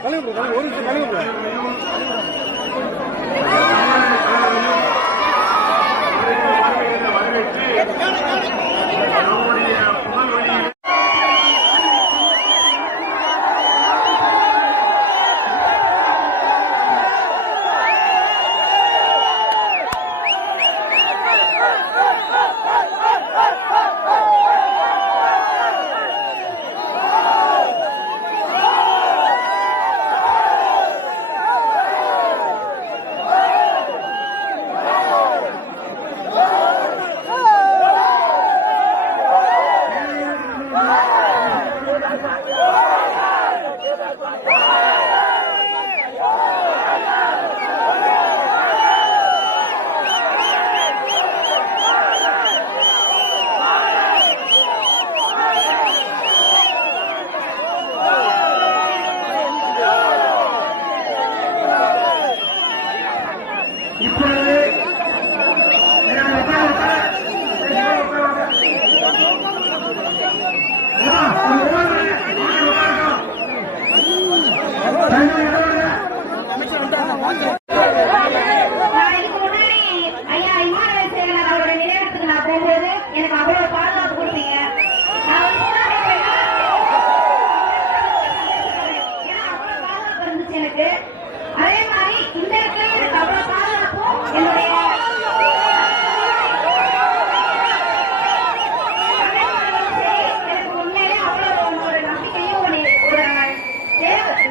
ஒரு நிமிஷம்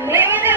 Nenhum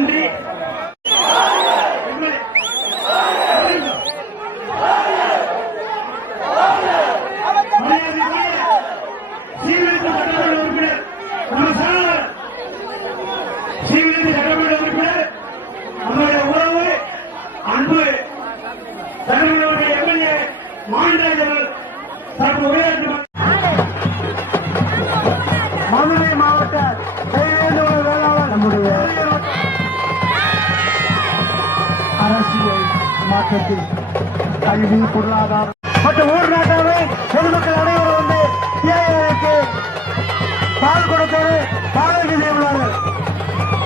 நன்றி. அரசியலை மாற்றத்தில் கல்வி பொருளாதாரம் மற்றும் ஊர் நாட்டாவே பொதுமக்கள் அனைவரும் வந்து ஏழைகளுக்கு பால் கொடுத்தோடு பாடல்கள் செய்ய உள்ளார்கள்.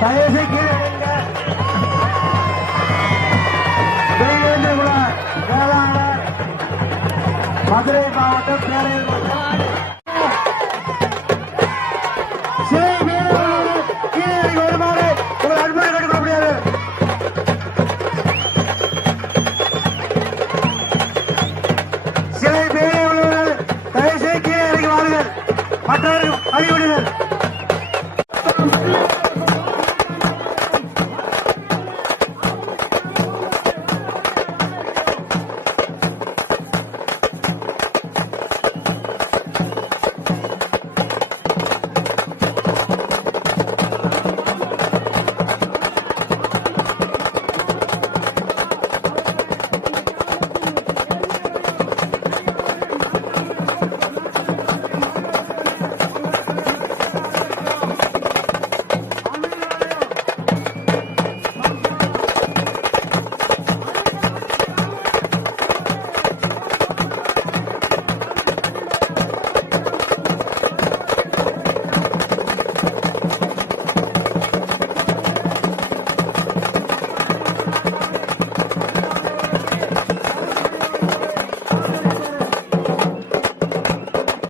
தயவுசெய்து கீழே மதுரை மாவட்டம் பேரையில்